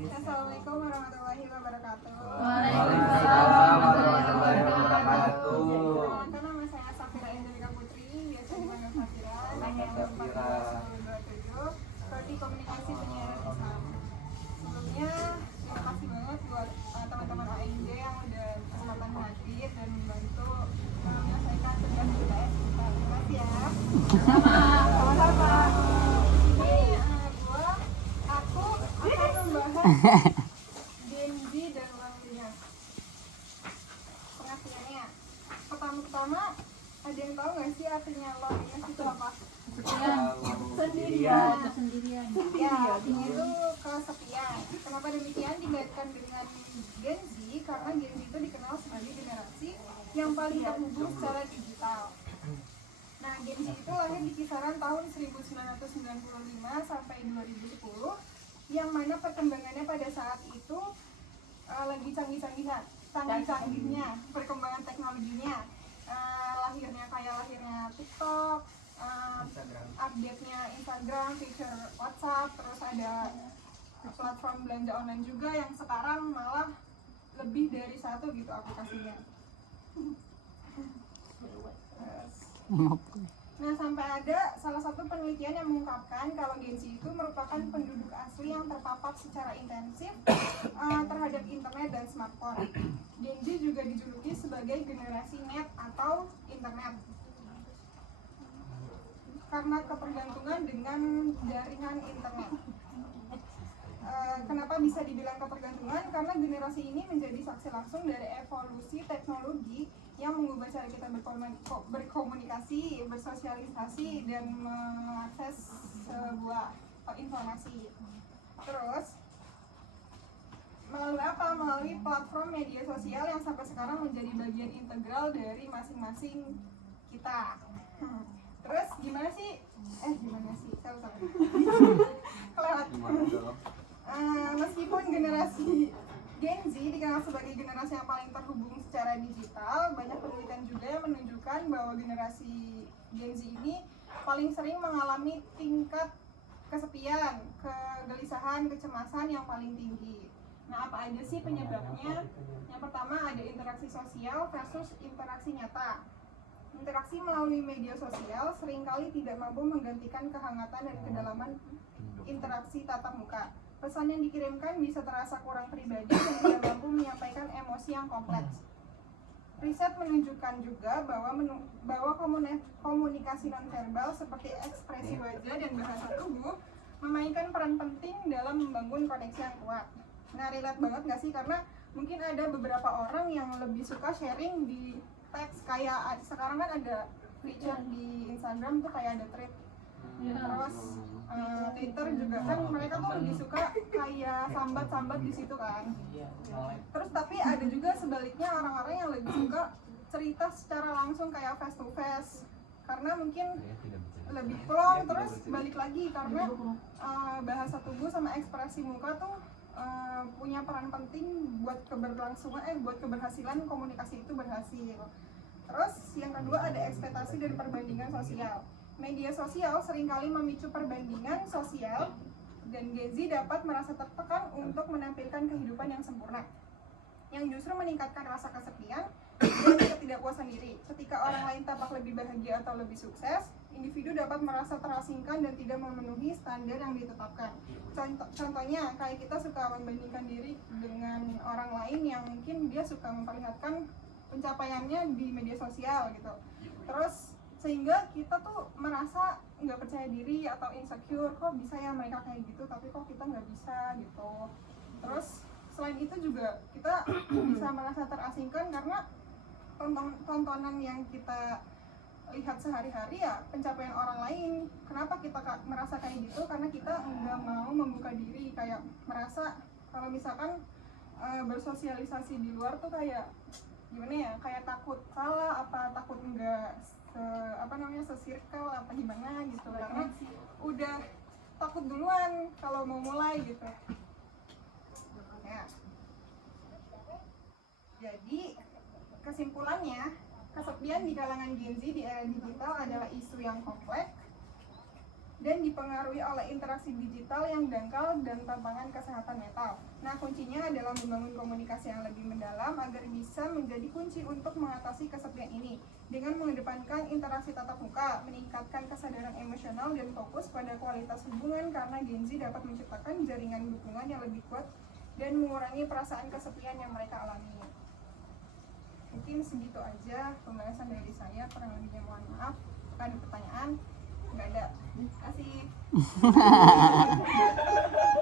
Assalamualaikum warahmatullahi wabarakatuh. Waalaikumsalam warahmatullahi wabarakatuh. Perkenalkan, nama saya Safira Indrika Putri, biasa dipanggil Safira. Safira. Prodi Komunikasi Penyiaran Islam. Sebelumnya terima kasih banget buat teman-teman ANJ yang udah kesempatan hadir dan membantu menyelesaikan tugas UTS kita. Terima kasih ya. Sama-sama. Ini aku akan membahas Gen Z dan loneliness. Pengertiannya, pertama-tama ada yang tahu nggak sih artinya loneliness itu apa? Sendirian. Ya, artinya itu kesepian. Kenapa demikian dikaitkan dengan Gen Z? Karena Gen Z itu dikenal sebagai generasi yang paling terhubung secara digital. Nah, Gen Z itu lahir di kisaran tahun 1995 sampai 2010, yang mana perkembangannya pada saat itu lagi canggih-canggihnya perkembangan teknologinya. Lahirnya TikTok, update-nya Instagram, feature WhatsApp, terus ada platform belanja online juga yang sekarang malah lebih dari satu gitu aplikasinya. Nah, sampai ada salah satu penelitian yang mengungkapkan kalau Gen Z itu merupakan penduduk asli yang terpapar secara intensif terhadap internet dan smartphone. Gen Z juga dijuluki sebagai generasi net atau internet karena ketergantungan dengan jaringan internet. Kenapa bisa dibilang ketergantungan? Karena generasi ini menjadi saksi langsung dari evolusi teknologi yang mengubah cara kita berkomunikasi, bersosialisasi, dan mengakses sebuah informasi. Terus, melalui apa? Melalui platform media sosial yang sampai sekarang menjadi bagian integral dari masing-masing kita. Terus, gimana sih? Salah. Kelewat. Meskipun generasi Gen Z dikenal sebagai generasi yang paling terhubung secara digital, banyak penelitian juga yang menunjukkan bahwa generasi Gen Z ini paling sering mengalami tingkat kesepian, kegelisahan, kecemasan yang paling tinggi. Nah, apa aja sih penyebabnya? Yang pertama ada interaksi sosial versus interaksi nyata. Interaksi melalui media sosial seringkali tidak mampu menggantikan kehangatan dan kedalaman interaksi tatap muka. Pesan yang dikirimkan bisa terasa kurang pribadi dan tidak mampu menyampaikan emosi yang kompleks. Riset menunjukkan juga bahwa komunikasi nonverbal seperti ekspresi wajah dan bahasa tubuh memainkan peran penting dalam membangun koneksi yang kuat. Nah, relate banget nggak sih? Karena mungkin ada beberapa orang yang lebih suka sharing di teks, kayak sekarang kan ada feature di Instagram tuh kayak ada thread. Terus Twitter juga kan mereka tuh lebih suka kayak sambat-sambat di situ kan. Terus tapi ada juga sebaliknya orang-orang yang lebih suka cerita secara langsung kayak face to face, karena mungkin lebih plong. Terus balik lagi karena bahasa tubuh sama ekspresi muka tuh punya peran penting buat keberhasilan komunikasi itu berhasil. Terus yang kedua ada ekspektasi dan perbandingan sosial. Media sosial seringkali memicu perbandingan sosial dan Gen Z dapat merasa tertekan untuk menampilkan kehidupan yang sempurna, yang justru meningkatkan rasa kesepian dan ketidakpuasan diri. Ketika orang lain tampak lebih bahagia atau lebih sukses, individu dapat merasa terasingkan dan tidak memenuhi standar yang ditetapkan. Contohnya, kayak kita suka membandingkan diri dengan orang lain yang mungkin dia suka memperlihatkan pencapaiannya di media sosial gitu. Terus sehingga kita tuh merasa nggak percaya diri atau insecure, kok bisa ya mereka kayak gitu tapi kok kita nggak bisa gitu. Terus selain itu juga kita bisa merasa terasingkan karena tontonan yang kita lihat sehari-hari ya pencapaian orang lain. Kenapa kita merasa kayak gitu? Karena kita nggak mau membuka diri, kayak merasa kalau misalkan bersosialisasi di luar tuh kayak gimana ya, kayak takut salah, apa takut enggak se-circle apa gimana gitu, karena udah takut duluan kalau mau mulai gitu ya. Jadi kesimpulannya, kesepian di kalangan Gen Z di era digital adalah isu yang kompleks dan dipengaruhi oleh interaksi digital yang dangkal dan tantangan kesehatan mental. Nah, kuncinya adalah membangun komunikasi yang lebih mendalam agar bisa menjadi kunci untuk mengatasi kesepian ini dengan mengedepankan interaksi tatap muka, meningkatkan kesadaran emosional dan fokus pada kualitas hubungan karena Gen Z dapat menciptakan jaringan dukungan yang lebih kuat dan mengurangi perasaan kesepian yang mereka alami. Mungkin segitu aja pembahasan dari saya, kurang lebihnya mohon maaf. Ada pertanyaan? Nggak ada. Terima kasih.